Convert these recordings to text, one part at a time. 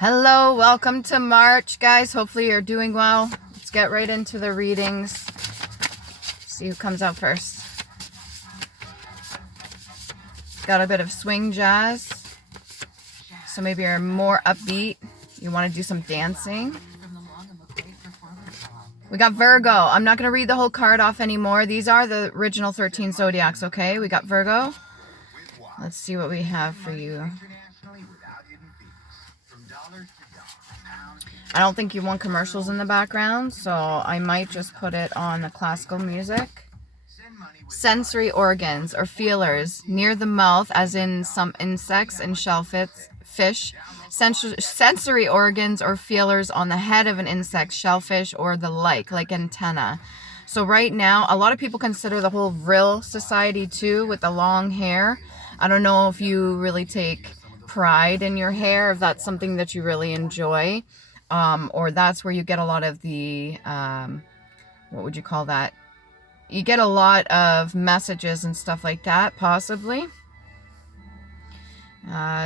Hello, welcome to March, guys. Hopefully you're doing well. Let's get right into the readings. See who comes out first. Got a bit of swing jazz. So maybe you're more upbeat. You want to do some dancing. We got Virgo. I'm not going to read the whole card off anymore. These are the original 13 zodiacs, okay? We got Virgo. Let's see what we have for you. I don't think you want commercials in the background, so I might just put it on the classical music. Sensory organs or feelers near the mouth, as in some insects and shellfish. Sensory organs or feelers on the head of an insect, shellfish, or the like antenna. So right now, a lot of people consider the whole vril society too, with the long hair. I don't know if you really take pride in your hair, if that's something that you really enjoy. Or that's where you get a lot of the, what would you call that? You get a lot of messages and stuff like that, possibly.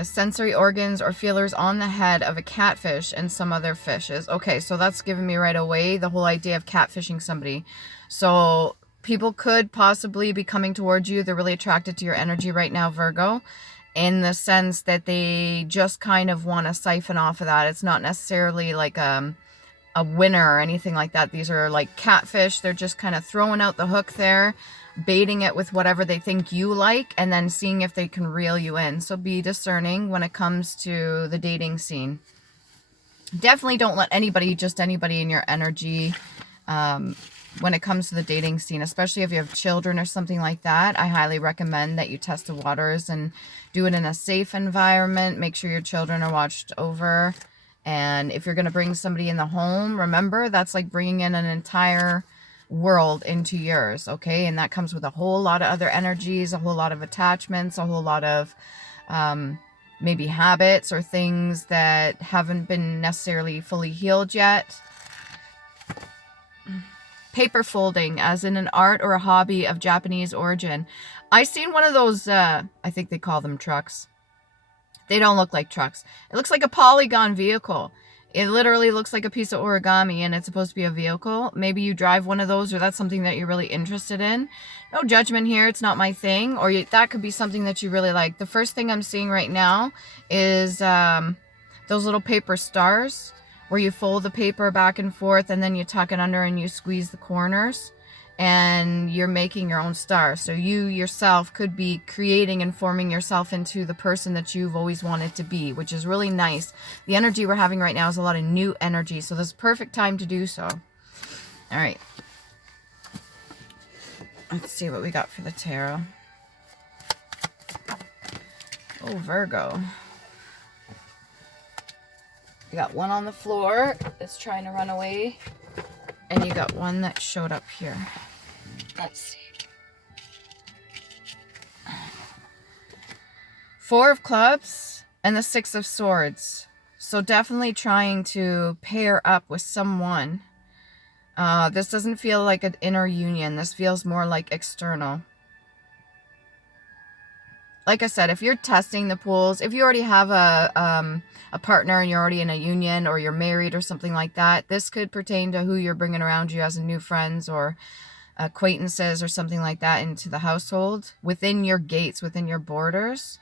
Sensory organs or feelers on the head of a catfish and some other fishes. Okay, so that's giving me right away the whole idea of catfishing somebody. So people could possibly be coming towards you. They're really attracted to your energy right now, Virgo, in the sense that they just kind of want to siphon off of that. It's not necessarily like a winner or anything like that. These are like catfish. They're just kind of throwing out the hook there, baiting it with whatever they think you like, and then seeing if they can reel you in. So be discerning when it comes to the dating scene. Definitely don't let anybody in your energy when it comes to the dating scene, especially if you have children or something like that. I highly recommend that you test the waters and do it in a safe environment. Make sure your children are watched over. And if you're going to bring somebody in the home, remember, that's like bringing in an entire world into yours, okay? And that comes with a whole lot of other energies, a whole lot of attachments, a whole lot of maybe habits or things that haven't been necessarily fully healed yet. Paper folding, as in an art or a hobby of Japanese origin. I seen one of those, I think they call them trucks. They don't look like trucks. It looks like a polygon vehicle. It literally looks like a piece of origami, and it's supposed to be a vehicle. Maybe you drive one of those, or that's something that you're really interested in. No judgment here. It's not my thing. Or that could be something that you really like. The first thing I'm seeing right now is those little paper stars, where you fold the paper back and forth and then you tuck it under and you squeeze the corners and you're making your own star. So you yourself could be creating and forming yourself into the person that you've always wanted to be, which is really nice. The energy we're having right now is a lot of new energy, so this is perfect time to do so. All right. Let's see what we got for the tarot. Oh, Virgo. You got one on the floor that's trying to run away. And you got one that showed up here. Let's see. Four of Clubs and the Six of Swords. So definitely trying to pair up with someone. This doesn't feel like an inner union. This feels more like external. Like I said, if you're testing the pools, if you already have a partner and you're already in a union, or you're married or something like that, this could pertain to who you're bringing around you as new friends or acquaintances or something like that into the household, within your gates, within your borders.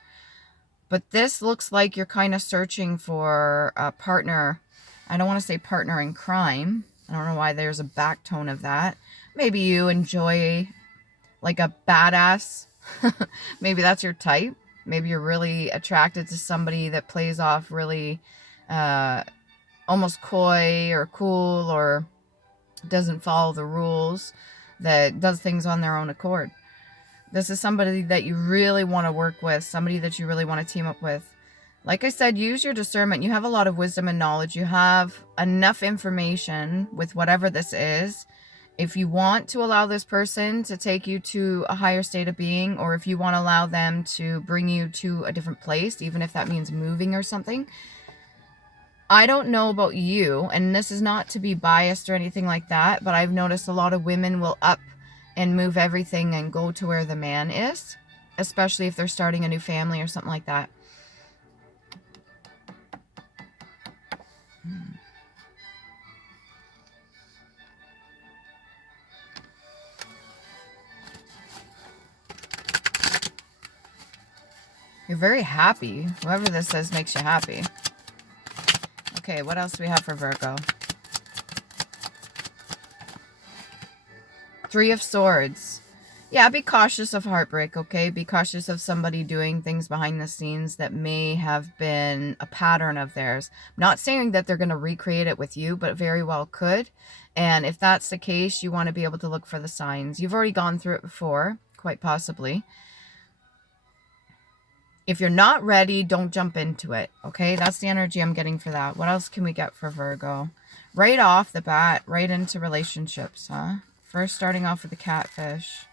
But this looks like you're kind of searching for a partner. I don't want to say partner in crime. I don't know why there's a back tone of that. Maybe you enjoy like a badass. Maybe that's your type. Maybe you're really attracted to somebody that plays off really almost coy or cool, or doesn't follow the rules, that does things on their own accord. This is somebody that you really want to work with, somebody that you really want to team up with. Like I said, use your discernment. You have a lot of wisdom and knowledge. You have enough information with whatever this is. If you want to allow this person to take you to a higher state of being, or if you want to allow them to bring you to a different place, even if that means moving or something. I don't know about you, and this is not to be biased or anything like that, but I've noticed a lot of women will up and move everything and go to where the man is, especially if they're starting a new family or something like that. You're very happy. Whoever this is makes you happy. Okay, what else do we have for Virgo? Three of Swords. Yeah, be cautious of heartbreak, okay? Be cautious of somebody doing things behind the scenes that may have been a pattern of theirs. I'm not saying that they're going to recreate it with you, but very well could. And if that's the case, you want to be able to look for the signs. You've already gone through it before, quite possibly. If you're not ready, don't jump into it, okay? That's the energy I'm getting for that. What else can we get for Virgo? Right off the bat, right into relationships, huh? First starting off with the catfish.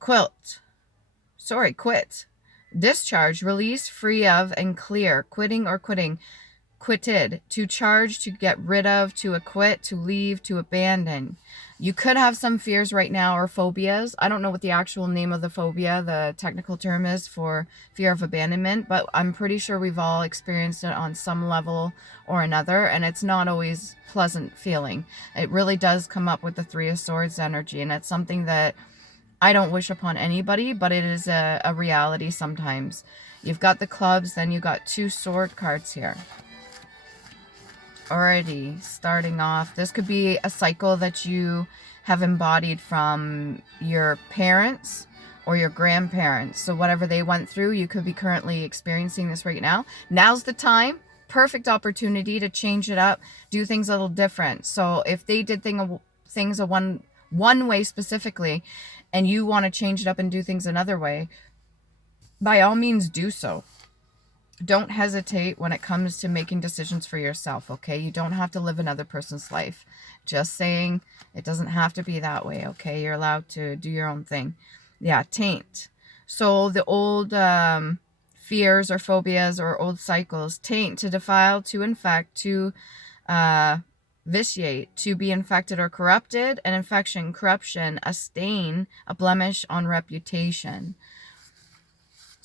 Quit. Discharge, release, free of, and clear. Quitting or quitting. Quitted. To charge, to get rid of, to acquit, to leave, to abandon. You could have some fears right now or phobias. I don't know what the actual name of the phobia, the technical term is for fear of abandonment, but I'm pretty sure we've all experienced it on some level or another, and it's not always pleasant feeling. It really does come up with the Three of Swords energy, and it's something that I don't wish upon anybody, but it is a reality sometimes. You've got the clubs, then you've got two sword cards here. Alrighty, starting off, this could be a cycle that you have embodied from your parents or your grandparents. So whatever they went through, you could be currently experiencing this right now. Now's the time. Perfect opportunity to change it up, do things a little different. So if they did things a one way specifically, and you want to change it up and do things another way, by all means do so. Don't hesitate when it comes to making decisions for yourself, okay? You don't have to live another person's life. Just saying, it doesn't have to be that way, okay? You're allowed to do your own thing. Yeah, taint. So the old fears or phobias or old cycles. Taint, to defile, to infect, to vitiate, to be infected or corrupted. An infection, corruption, a stain, a blemish on reputation.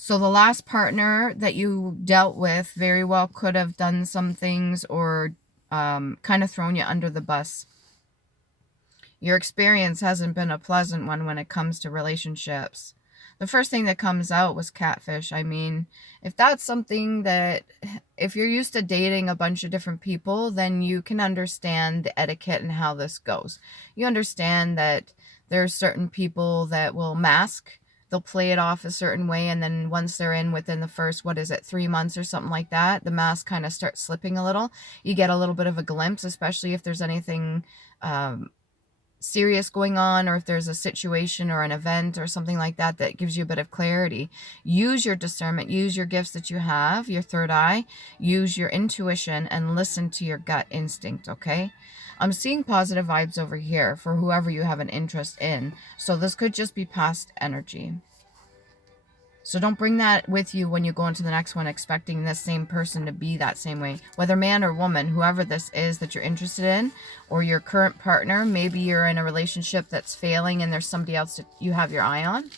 So the last partner that you dealt with very well could have done some things or kind of thrown you under the bus. Your experience hasn't been a pleasant one when it comes to relationships. The first thing that comes out was catfish. I mean, if that's something that, if you're used to dating a bunch of different people, then you can understand the etiquette and how this goes. You understand that there's certain people that will mask. They'll play it off a certain way, and then once they're in within the first, 3 months or something like that, the mask kind of starts slipping a little. You get a little bit of a glimpse, especially if there's anything serious going on, or if there's a situation or an event or something like that that gives you a bit of clarity. Use your discernment, use your gifts that you have, your third eye, use your intuition, and listen to your gut instinct, okay? I'm seeing positive vibes over here for whoever you have an interest in. So this could just be past energy. So don't bring that with you when you go into the next one expecting this same person to be that same way. Whether man or woman, whoever this is that you're interested in, or your current partner, maybe you're in a relationship that's failing and there's somebody else that you have your eye on.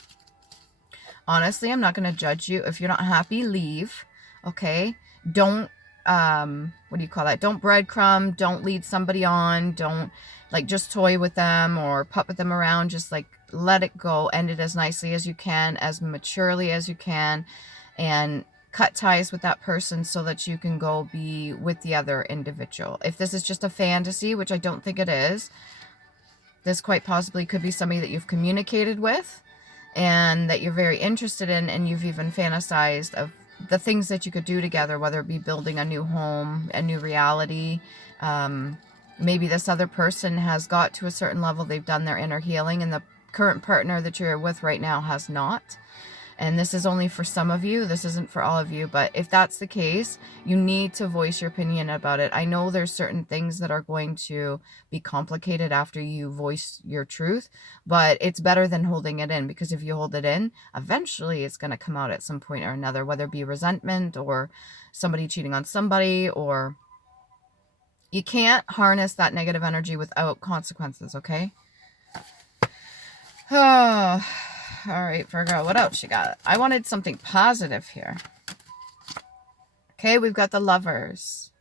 Honestly, I'm not going to judge you. If you're not happy, leave. Okay? Don't, don't breadcrumb. Don't lead somebody on. Don't, just toy with them or puppet them around. Just, let it go. End it as nicely as you can, as maturely as you can, and cut ties with that person so that you can go be with the other individual. If this is just a fantasy, which I don't think it is, this quite possibly could be somebody that you've communicated with and that you're very interested in, and you've even fantasized of the things that you could do together, whether it be building a new home, a new reality. Maybe this other person has got to a certain level, they've done their inner healing, and the current partner that you're with right now has not. And this is only for some of you. This isn't for all of you. But if that's the case, you need to voice your opinion about it. I know there's certain things that are going to be complicated after you voice your truth, but it's better than holding it in, because if you hold it in, eventually it's going to come out at some point or another, whether it be resentment or somebody cheating on somebody, or you can't harness that negative energy without consequences, okay? Oh, all right, Virgo, what else you got? I wanted something positive here. Okay, we've got the Lovers.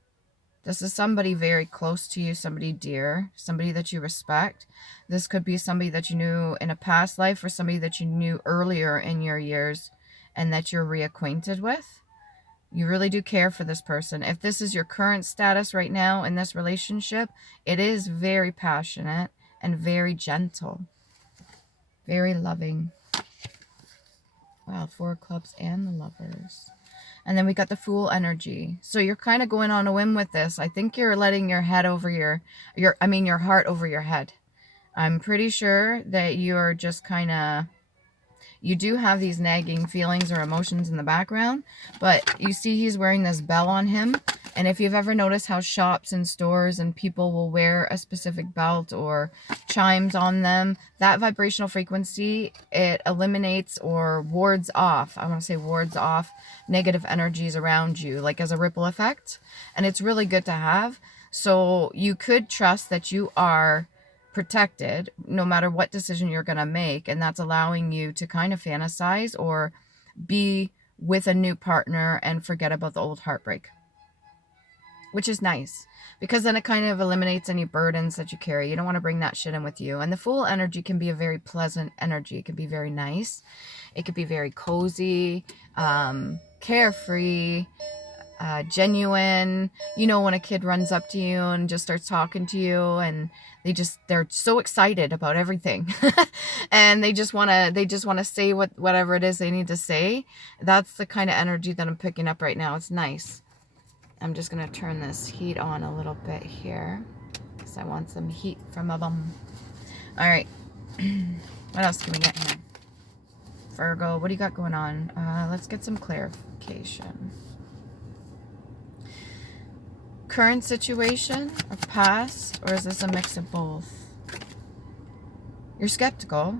This is somebody very close to you, somebody dear, somebody that you respect. This could be somebody that you knew in a past life or somebody that you knew earlier in your years and that you're reacquainted with. You really do care for this person. If this is your current status right now in this relationship, it is very passionate and very gentle. Very loving. Wow, 4 of Clubs and the Lovers. And then we got the Fool energy. So you're kind of going on a whim with this. I think you're letting your head over your heart over your head. I'm pretty sure that you're just kind of, you do have these nagging feelings or emotions in the background, but you see he's wearing this bell on him. And if you've ever noticed how shops and stores and people will wear a specific belt or chimes on them, that vibrational frequency, it eliminates or wards off, I want to say wards off negative energies around you, like as a ripple effect. And it's really good to have. So you could trust that you are protected no matter what decision you're going to make, and that's allowing you to kind of fantasize or be with a new partner and forget about the old heartbreak, which is nice because then it kind of eliminates any burdens that you carry. You don't want to bring that shit in with you. And the Fool energy can be a very pleasant energy. It can be very nice. It could be very cozy, carefree, genuine. You know, when a kid runs up to you and just starts talking to you and they're so excited about everything and they just want to say whatever it is they need to say. That's the kind of energy that I'm picking up right now. It's nice. I'm just going to turn this heat on a little bit here because I want some heat from my bum. All right. What else can we get here? Virgo, what do you got going on? Let's get some clarification. Current situation or past, or is this a mix of both? You're skeptical,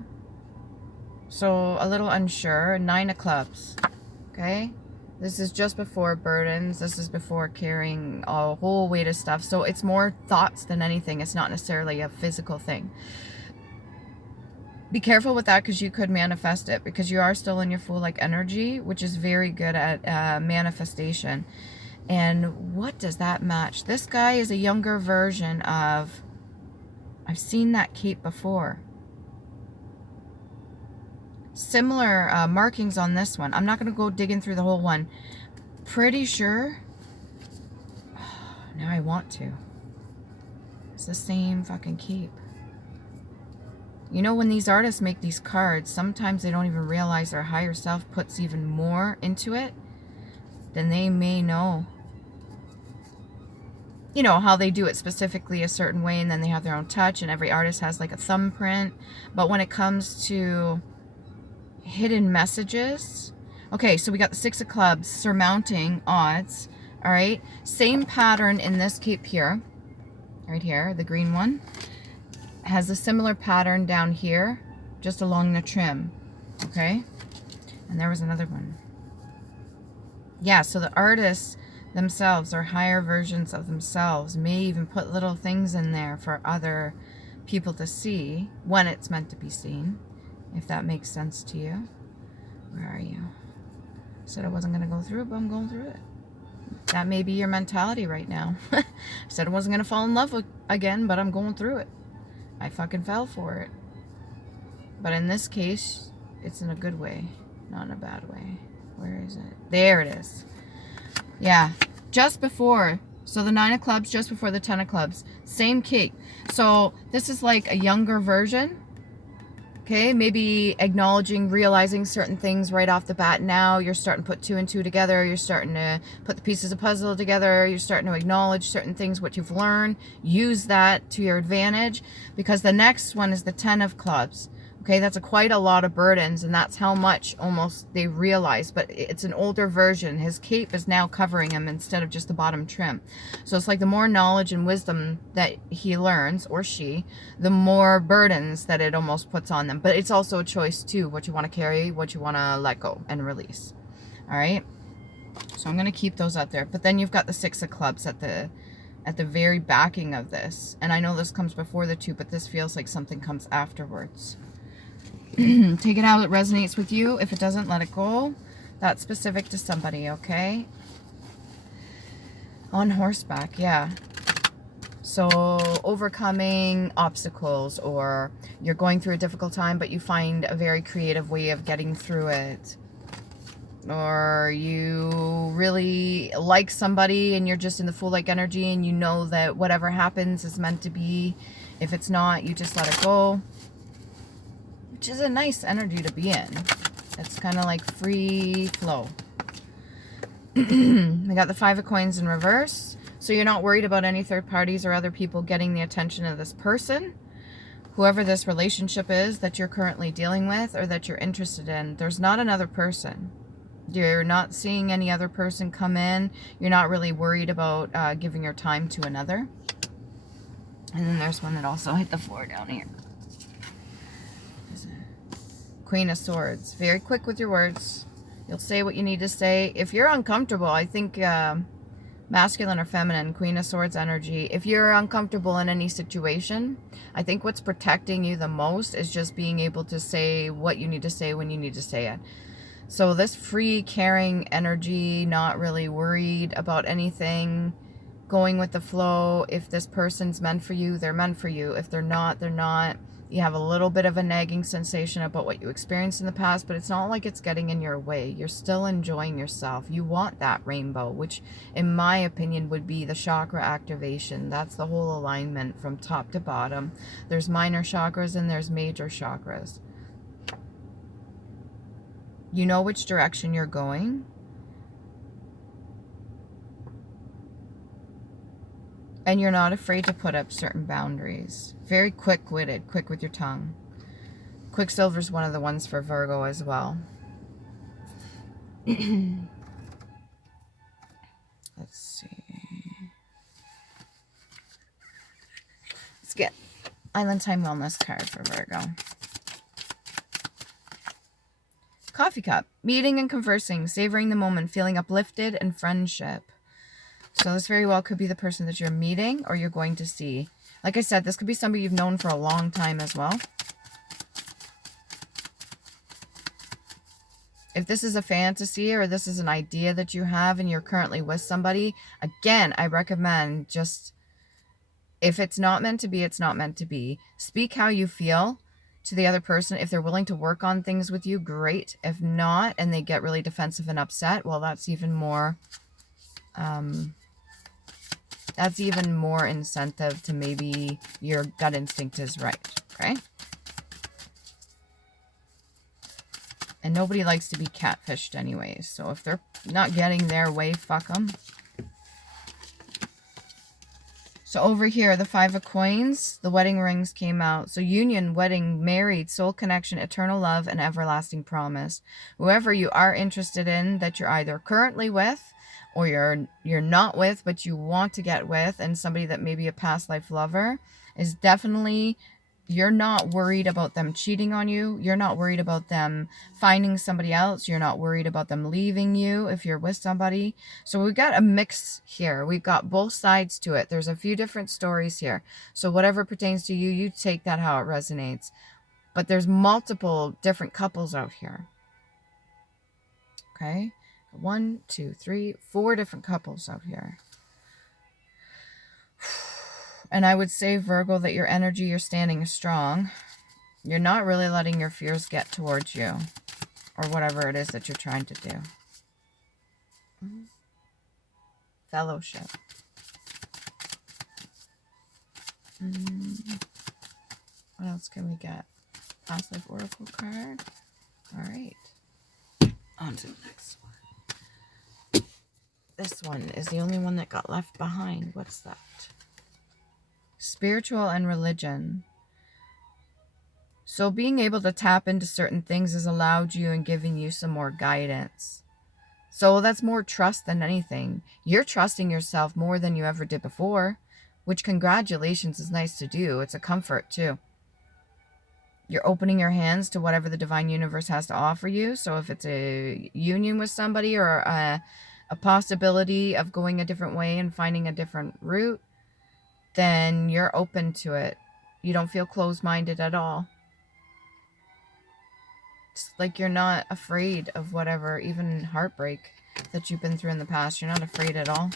so a little unsure. 9 of Clubs, okay? This is just before burdens. This is before carrying a whole weight of stuff. So it's more thoughts than anything. It's not necessarily a physical thing. Be careful with that because you could manifest it because you are still in your Fool-like energy, which is very good at manifestation. And what does that match? This guy is a younger version of, I've seen that cape before. Similar markings on this one. I'm not going to go digging through the whole one. Pretty sure. Now I want to. It's the same fucking cape. You know, when these artists make these cards, sometimes they don't even realize their higher self puts even more into it than they may know. You know, how they do it specifically a certain way and then they have their own touch and every artist has like a thumbprint. But when it comes to hidden messages, okay, so we got the 6 of Clubs surmounting odds. All right, same pattern in this cape here, right here, the green one has a similar pattern down here just along the trim. Okay, and there was another one. Yeah, so the artists themselves or higher versions of themselves may even put little things in there for other people to see when it's meant to be seen, if that makes sense to you. Where are you? Said I wasn't going to go through it, but I'm going through it. That may be your mentality right now. Said I wasn't going to fall in love again, but I'm going through it. I fucking fell for it. But in this case, it's in a good way, not in a bad way. Where is it? There it is. Yeah, just before. So the 9 of Clubs, just before the 10 of Clubs. Same cape. So this is like a younger version. Okay, maybe acknowledging, realizing certain things right off the bat. Now you're starting to put 2 and 2 together. You're starting to put the pieces of puzzle together. You're starting to acknowledge certain things, what you've learned. Use that to your advantage because the next one is the 10 of Clubs. Okay, that's quite a lot of burdens, and that's how much almost they realize. But it's an older version. His cape is now covering him instead of just the bottom trim. So it's like the more knowledge and wisdom that he learns, or she, the more burdens that it almost puts on them. But it's also a choice, too, what you want to carry, what you want to let go and release. All right? So I'm going to keep those out there. But then you've got the 6 of Clubs at the very backing of this. And I know this comes before the 2, but this feels like something comes afterwards. Take it how it resonates with you. If it doesn't, let it go. That's specific to somebody, okay? On horseback, yeah. So overcoming obstacles, or you're going through a difficult time, but you find a very creative way of getting through it. Or you really like somebody and you're just in the Fool-like energy and you know that whatever happens is meant to be. If it's not, you just let it go. Which is a nice energy to be in. It's kind of like free flow. We got the 5 of Coins in reverse. So you're not worried about any third parties or other people getting the attention of this person. Whoever this relationship is that you're currently dealing with or that you're interested in, there's not another person. You're not seeing any other person come in. You're not really worried about giving your time to another. And then there's one that also hit the floor down here. Queen of Swords. Very quick with your words. You'll say what you need to say. If you're uncomfortable, I think masculine or feminine, Queen of Swords energy. If you're uncomfortable in any situation, I think what's protecting you the most is just being able to say what you need to say when you need to say it. So this free, caring energy, not really worried about anything, going with the flow. If this person's meant for you, they're meant for you. If they're not, they're not. You have a little bit of a nagging sensation about what you experienced in the past, but it's not like it's getting in your way. You're still enjoying yourself. You want that rainbow, which in my opinion would be the chakra activation. That's the whole alignment from top to bottom. There's minor chakras and there's major chakras. You know which direction you're going. And you're not afraid to put up certain boundaries. Very quick-witted, quick with your tongue. Quicksilver's one of the ones for Virgo as well. Let's see. Let's get Island Time Wellness card for Virgo. Coffee cup. Meeting and conversing, savoring the moment, feeling uplifted, and friendship. So this very well could be the person that you're meeting or you're going to see. Like I said, this could be somebody you've known for a long time as well. If this is a fantasy or this is an idea that you have and you're currently with somebody, again, I recommend just, if it's not meant to be, it's not meant to be. Speak how you feel to the other person. If they're willing to work on things with you, great. If not, and they get really defensive and upset, well, that's even more... that's even more incentive to maybe your gut instinct is right, okay? And nobody likes to be catfished anyways. So if they're not getting their way, fuck them. So over here, the 5 of Coins, the wedding rings came out. So union, wedding, married, soul connection, eternal love, and everlasting promise. Whoever you are interested in that you're either currently with or you're not with, but you want to get with, and somebody that may be a past life lover, is definitely, you're not worried about them cheating on you. You're not worried about them finding somebody else. You're not worried about them leaving you if you're with somebody. So we've got a mix here. We've got both sides to it. There's a few different stories here. So whatever pertains to you, you take that how it resonates. But there's multiple different couples out here. Okay? 1, 2, 3, 4 different couples out here. And I would say, Virgo, that your energy, you're standing strong. You're not really letting your fears get towards you. Or whatever it is that you're trying to do. Fellowship. What else can we get? Past life oracle card. All right. On to the next one. This one is the only one that got left behind. What's that? Spiritual and religion. So being able to tap into certain things has allowed you and given you some more guidance. So that's more trust than anything. You're trusting yourself more than you ever did before, which, congratulations, is nice to do. It's a comfort too. You're opening your hands to whatever the divine universe has to offer you. So if it's a union with somebody or a possibility of going a different way and finding a different route, then you're open to it. You don't feel closed-minded at all. It's like you're not afraid of whatever, even heartbreak that you've been through in the past. You're not afraid at all.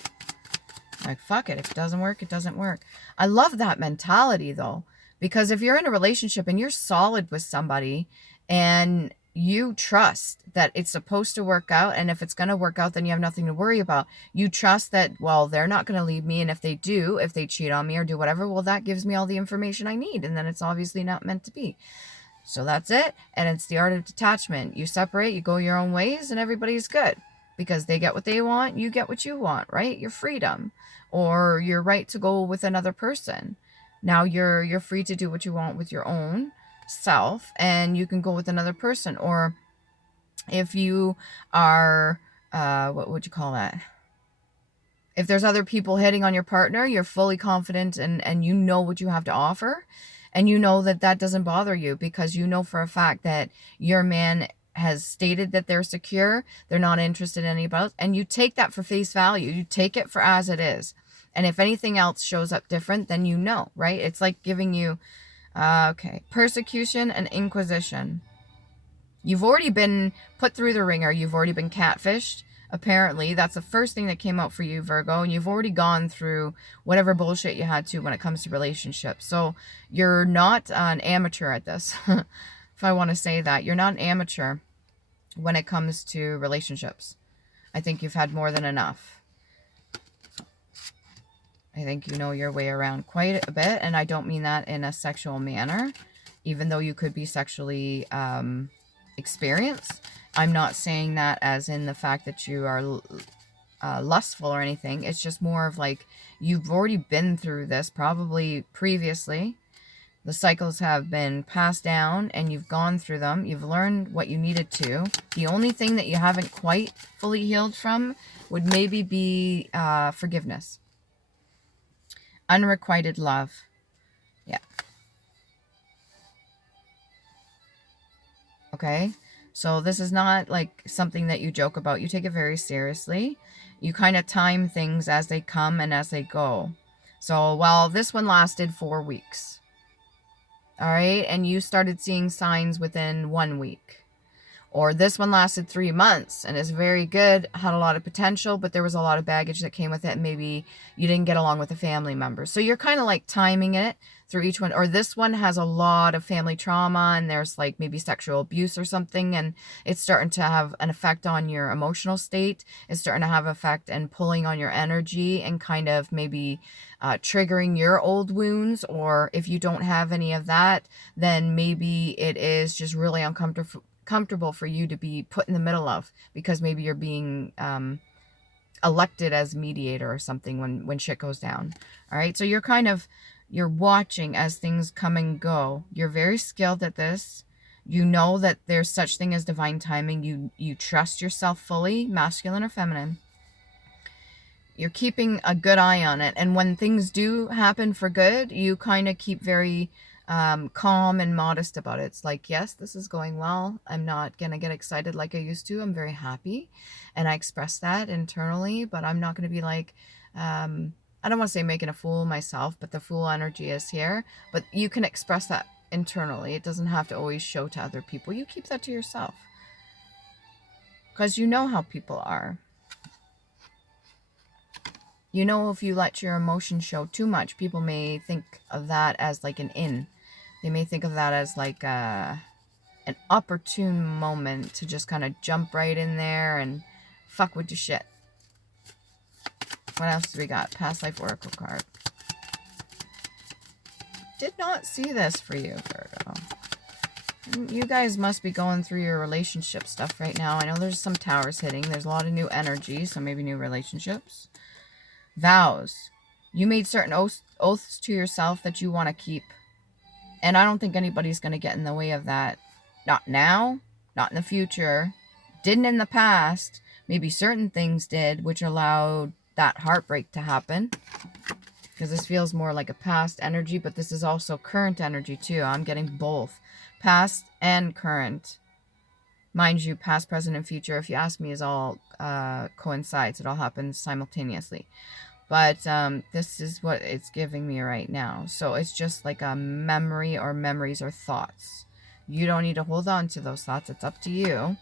Like, fuck it. If it doesn't work, it doesn't work. I love that mentality, though. Because if you're in a relationship and you're solid with somebody and you trust that it's supposed to work out, and if it's going to work out, then you have nothing to worry about. You trust that, well, they're not going to leave me, and if they do, if they cheat on me or do whatever, well, that gives me all the information I need, and then it's obviously not meant to be. So that's it, and it's the art of detachment. You separate, you go your own ways, and everybody's good. Because they get what they want, you get what you want, right? Your freedom. Or your right to go with another person. Now you're free to do what you want with your own self, and you can go with another person. Or if you are, what would you call that? If there's other people hitting on your partner, you're fully confident and you know what you have to offer. And you know that that doesn't bother you because you know for a fact that your man has stated that they're secure, they're not interested in anybody else, and you take that for face value. You take it for as it is. And if anything else shows up different, then you know, right? It's like giving you, persecution and inquisition. You've already been put through the ringer. You've already been catfished. Apparently, that's the first thing that came out for you, Virgo, and you've already gone through whatever bullshit you had to when it comes to relationships. So you're not an amateur at this, if I want to say that. You're not an amateur when it comes to relationships. I think you've had more than enough. I think you know your way around quite a bit, and I don't mean that in a sexual manner, even though you could be sexually experienced. I'm not saying that as in the fact that you are lustful or anything. It's just more of like you've already been through this probably previously. The cycles have been passed down and you've gone through them. You've learned what you needed to. The only thing that you haven't quite fully healed from would maybe be forgiveness. Unrequited love. Yeah. Okay. So this is not like something that you joke about. You take it very seriously. You kind of time things as they come and as they go. So while this one lasted 4 weeks. All right. And you started seeing signs within 1 week. Or this one lasted 3 months and is very good, had a lot of potential, but there was a lot of baggage that came with it. And maybe you didn't get along with a family member. So you're kind of like timing it through each one. Or this one has a lot of family trauma and there's like maybe sexual abuse or something. And it's starting to have an effect on your emotional state. It's starting to have effect and pulling on your energy and kind of maybe triggering your old wounds. Or if you don't have any of that, then maybe it is just really comfortable for you to be put in the middle of, because maybe you're being elected as mediator or something when shit goes down. All right. So you're watching as things come and go. You're very skilled at this. You know that there's such thing as divine timing. You trust yourself fully, masculine or feminine. You're keeping a good eye on it. And when things do happen for good, you kind of keep very calm and modest about it. It's like, yes, this is going well. I'm not going to get excited like I used to. I'm very happy. And I express that internally, but I'm not going to be like, I don't want to say making a fool of myself, but the fool energy is here. But you can express that internally. It doesn't have to always show to other people. You keep that to yourself. Because you know how people are. You know, if you let your emotions show too much, people may think of that as like an in. They may think of that as like an opportune moment to just kind of jump right in there and fuck with your shit. What else do we got? Past life oracle card. Did not see this for you, Virgo. You guys must be going through your relationship stuff right now. I know there's some towers hitting. There's a lot of new energy, so maybe new relationships. Vows. You made certain oaths to yourself that you want to keep. And I don't think anybody's going to get in the way of that. Not now, not in the future. Didn't in the past. Maybe certain things did, which allowed that heartbreak to happen. Because this feels more like a past energy, but this is also current energy too. I'm getting both. Past and current. Mind you, past, present, and future, if you ask me, is all coincides. It all happens simultaneously. But this is what it's giving me right now. So it's just like a memory or memories or thoughts. You don't need to hold on to those thoughts. It's up to you.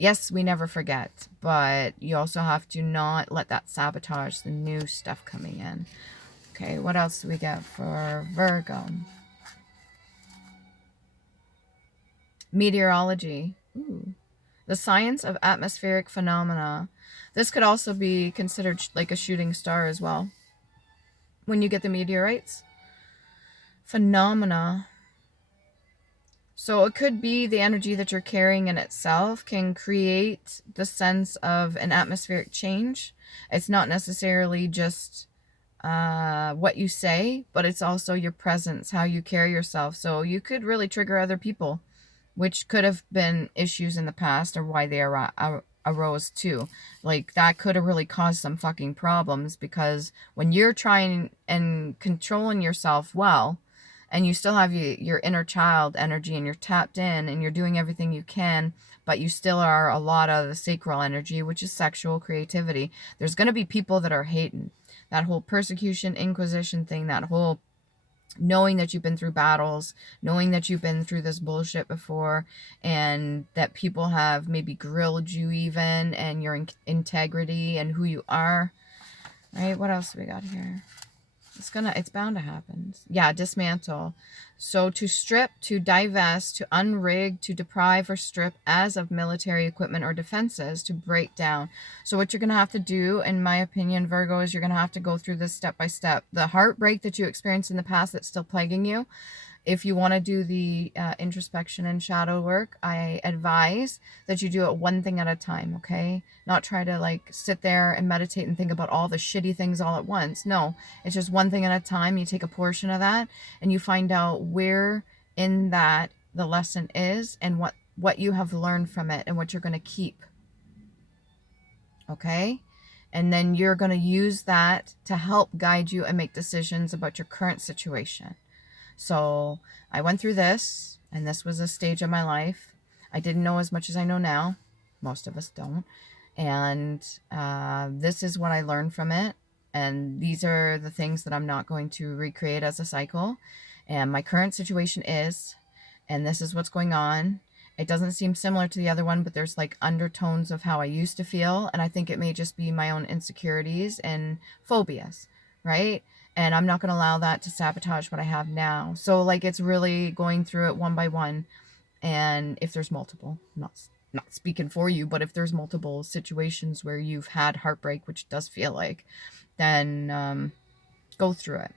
Yes, we never forget, but you also have to not let that sabotage the new stuff coming in. Okay, what else do we get for Virgo? Meteorology. Ooh. The science of atmospheric phenomena. This could also be considered like a shooting star as well. When you get the meteorites. Phenomena. So it could be the energy that you're carrying in itself can create the sense of an atmospheric change. It's not necessarily just what you say, but it's also your presence, how you carry yourself. So you could really trigger other people, which could have been issues in the past or why they arose too. Like that could have really caused some fucking problems, because when you're trying and controlling yourself well, and you still have your inner child energy and you're tapped in and you're doing everything you can, but you still are a lot of the sacral energy, which is sexual creativity, there's going to be people that are hating. That whole persecution, inquisition thing, that whole knowing that you've been through battles, knowing that you've been through this bullshit before, and that people have maybe grilled you even, and your integrity and who you are. Right? What else do we got here? It's bound to happen. Yeah, dismantle. So to strip, to divest, to unrig, to deprive or strip as of military equipment or defenses, to break down. So what you're going to have to do, in my opinion, Virgo, is you're going to have to go through this step by step. The heartbreak that you experienced in the past that's still plaguing you, if you want to do the introspection and shadow work, I advise that you do it one thing at a time, okay? Not try to like sit there and meditate and think about all the shitty things all at once. No, it's just one thing at a time. You take a portion of that and you find out where in that the lesson is and what you have learned from it and what you're going to keep, okay? And then you're going to use that to help guide you and make decisions about your current situation. So I went through this, and this was a stage of my life. I didn't know as much as I know now. Most of us don't. And this is what I learned from it. And these are the things that I'm not going to recreate as a cycle. And my current situation is, and this is what's going on. It doesn't seem similar to the other one, but there's like undertones of how I used to feel. And I think it may just be my own insecurities and phobias, right? And I'm not going to allow that to sabotage what I have now. So like it's really going through it one by one. And if there's multiple, not speaking for you, but if there's multiple situations where you've had heartbreak, which does feel like, then go through it.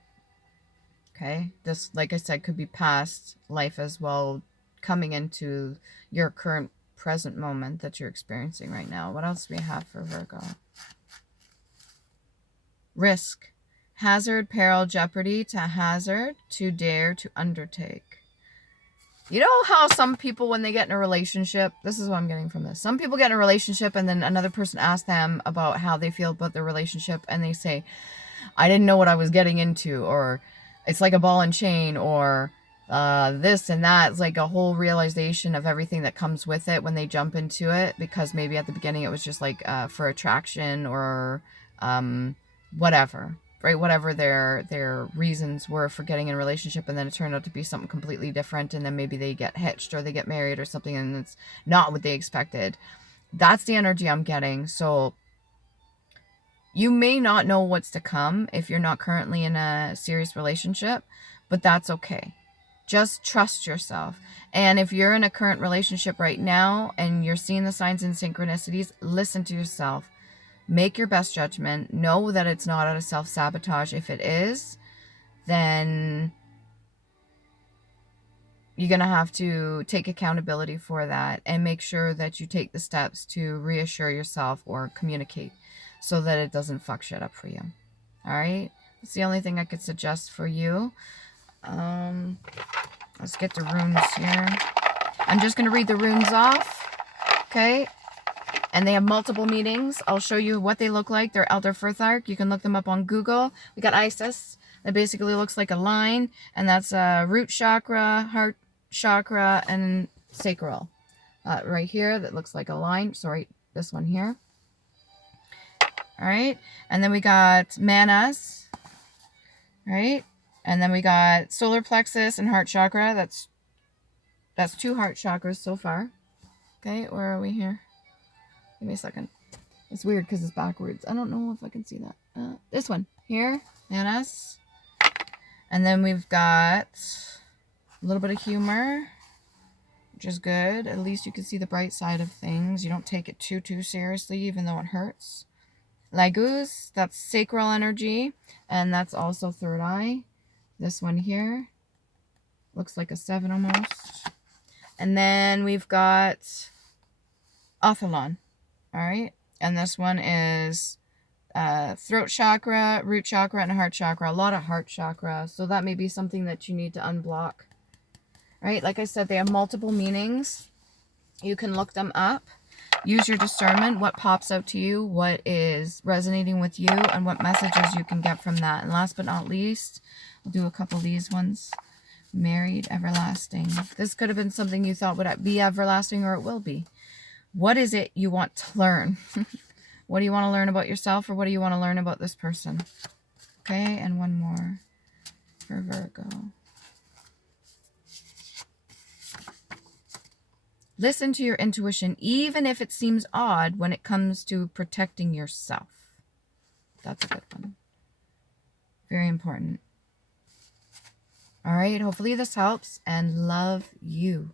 Okay? This, like I said, could be past life as well, coming into your current present moment that you're experiencing right now. What else do we have for Virgo? Risk. Hazard, peril, jeopardy, to hazard, to dare, to undertake. You know how some people, when they get in a relationship, this is what I'm getting from this. Some people get in a relationship and then another person asks them about how they feel about their relationship and they say, I didn't know what I was getting into, or it's like a ball and chain, or this and that. It's like a whole realization of everything that comes with it when they jump into it, because maybe at the beginning it was just like for attraction or whatever. Right, whatever their reasons were for getting in a relationship, and then it turned out to be something completely different, and then maybe they get hitched or they get married or something, and it's not what they expected. That's the energy I'm getting. So you may not know what's to come if you're not currently in a serious relationship, but that's okay. Just trust yourself. And if you're in a current relationship right now and you're seeing the signs and synchronicities, listen to yourself. Make your best judgment. Know that it's not out of self-sabotage. If it is, then you're going to have to take accountability for that and make sure that you take the steps to reassure yourself or communicate so that it doesn't fuck shit up for you. All right? That's the only thing I could suggest for you. Let's get the runes here. I'm just going to read the runes off. Okay? And they have multiple meanings. I'll show you what they look like. They're Elder Firthark. You can look them up on Google. We got Isis. That basically looks like a line. And that's root chakra, heart chakra, and sacral. Right here, that looks like a line. Sorry, this one here. All right. And then we got Manas. Right. And then we got solar plexus and heart chakra. That's 2 heart chakras so far. Okay, where are we here? Give me a second. It's weird because it's backwards. I don't know if I can see that. This one here, Annas. And then we've got a little bit of humor, which is good. At least you can see the bright side of things. You don't take it too seriously, even though it hurts. Lagus, that's sacral energy, and that's also third eye. This one here looks like a 7 almost. And then we've got Othelon, all right? And this one is throat chakra, root chakra, and heart chakra. A lot of heart chakra. So that may be something that you need to unblock, right? Like I said, they have multiple meanings. You can look them up. Use your discernment, what pops out to you, what is resonating with you, and what messages you can get from that. And last but not least, we'll do a couple of these ones. Married, everlasting. This could have been something you thought would be everlasting, or it will be. What is it you want to learn? What do you want to learn about yourself, or what do you want to learn about this person? Okay, and one more for Virgo. Listen to your intuition, even if it seems odd when it comes to protecting yourself. That's a good one. Very important. All right, hopefully this helps, and love you.